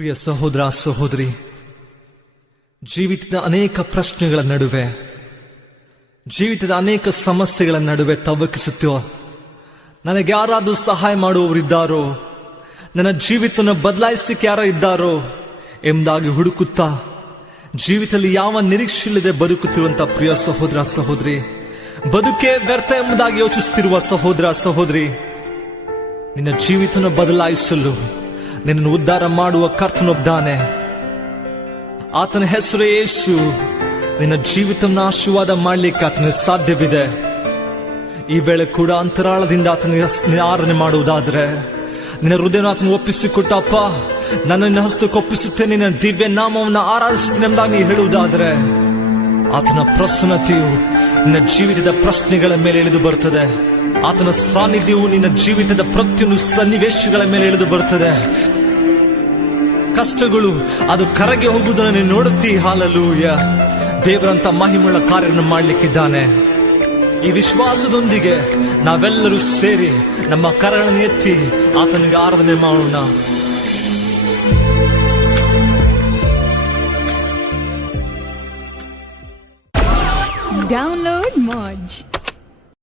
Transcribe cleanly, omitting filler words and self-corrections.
ಪ್ರಿಯ ಸಹೋದರ ಸಹೋದರಿ, ಜೀವಿತದ ಅನೇಕ ಪ್ರಶ್ನೆಗಳ ನಡುವೆ, ಜೀವಿತದ ಅನೇಕ ಸಮಸ್ಯೆಗಳ ನಡುವೆ ತವಕಿಸುತ್ತೋ, ನನಗೆ ಯಾರಾದರೂ ಸಹಾಯ ಮಾಡುವವರಿದ್ದಾರೋ, ನನ್ನ ಜೀವಿತವನ್ನು ಬದಲಾಯಿಸಲಿಕ್ಕೆ ಯಾರು ಇದ್ದಾರೋ ಎಂಬುದಾಗಿ ಹುಡುಕುತ್ತಾ ಜೀವಿತದಲ್ಲಿ ಯಾವ ನಿರೀಕ್ಷೆ ಇಲ್ಲದೆ ಬದುಕುತ್ತಿರುವಂತಹ ಪ್ರಿಯ ಸಹೋದರ ಸಹೋದರಿ, ಬದುಕೇ ವ್ಯರ್ಥ ಎಂಬುದಾಗಿ ಯೋಚಿಸುತ್ತಿರುವ ಸಹೋದರ ಸಹೋದರಿ, ನಿನ್ನ ಜೀವಿತವನ್ನು ಬದಲಾಯಿಸಲು ನಿನ್ನನ್ನು ಉದ್ಧಾರ ಮಾಡುವ ಕರ್ತನೊಬ್ಬನೇ. ಆತನ ಹೆಸರು ಯೇಸು. ನಿನ್ನ ಜೀವಿತವನ್ನು ಆಶೀರ್ವಾದ ಮಾಡಲಿಕ್ಕೆ ಆತನಿಗೆ ಸಾಧ್ಯವಿದೆ. ಈ ವೇಳೆ ಕೂಡ ಅಂತರಾಳದಿಂದ ಆತನಿಗೆ ಆರಾಧನೆ ಮಾಡುವುದಾದ್ರೆ, ನಿನ್ನ ಹೃದಯನ ಆತನ ಒಪ್ಪಿಸಿಕೊಟ್ಟಪ್ಪ, ನನ್ನ ನಿನ್ನ ಹಸ್ತಕ್ಕೆ ಒಪ್ಪಿಸುತ್ತೇನೆ, ನಿನ್ನ ದಿವ್ಯ ನಾಮವನ್ನು ಆರಾಧಿಸುತ್ತೇನೆ ಎಂಬುದಾಗಿ ನೀ ಹೇಳುವುದಾದ್ರೆ, ಆತನ ಪ್ರಸನ್ನತೆಯು ನಿನ್ನ ಜೀವಿತದ ಪ್ರಶ್ನೆಗಳ ಮೇಲೆ ಇಳಿದು ಬರುತ್ತದೆ. ಆತನ ಸಾನ್ನಿಧ್ಯವು ನಿನ್ನ ಜೀವಿತದ ಪ್ರತಿಯೊಂದು ಸನ್ನಿವೇಶಗಳ ಮೇಲೆ ಇಳಿದು ಬರುತ್ತದೆ. ಕಷ್ಟಗಳು ಅದು ಕರಗಿ ಹೋಗುವುದನ್ನು ನೀನು ನೋಡುತ್ತೀ. ಹಾಲೆಲೂಯ. ದೇವರಂತ ಮಹಿಮೆಯುಳ್ಳ ಕಾರ್ಯವನ್ನು ಮಾಡಲಿಕ್ಕಿದ್ದಾನೆ. ಈ ವಿಶ್ವಾಸದೊಂದಿಗೆ ನಾವೆಲ್ಲರೂ ಸೇರಿ ನಮ್ಮ ಕರಗಳನ್ನು ಎತ್ತಿ ಆತನಿಗೆ ಆರಾಧನೆ ಮಾಡೋಣ. Download Moj.